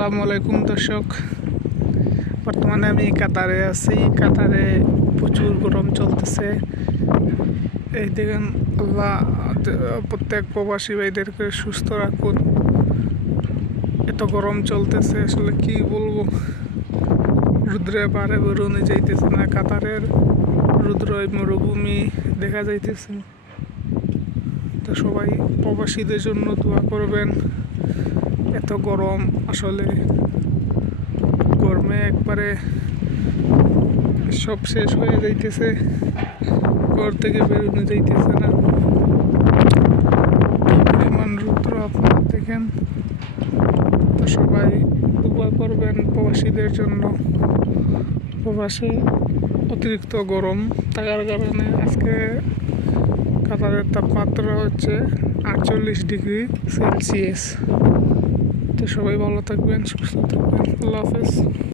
আসসালামু আলাইকুম দর্শক। বর্তমানে আমি কাতারে আছি। কাতারে প্রচুর গরম চলতেছে। এই দেখেন, আল্লাহ প্রত্যেক প্রবাসী ভাইদেরকে সুস্থ রাখুন। এত গরম চলতেছে, আসলে কি বলবো। রুদ্রে পারে বেরোনো যাইতেছে না। কাতারের রুদ্র মরুভূমি দেখা যাইতেছে। তো সবাই প্রবাসীদের জন্য দোয়া করবেন। এত গরম, আসলে গরমে একবারে সব শেষ হয়ে যাইতেছে। ঘর থেকে বেরোনো যাইতেছে না। পরিমাণ রুদ্র আপনারা দেখেন। তো সবাই দোয়া করবেন প্রবাসীদের জন্য। প্রবাসে অতিরিক্ত গরম থাকার কারণে আজকে কাতারের তাপমাত্রা হচ্ছে 48 ডিগ্রি সেলসিয়াস। তো সবাই ভালো থাকবেন, সুস্থ থাকবেন। আল্লাহ হাফেজ।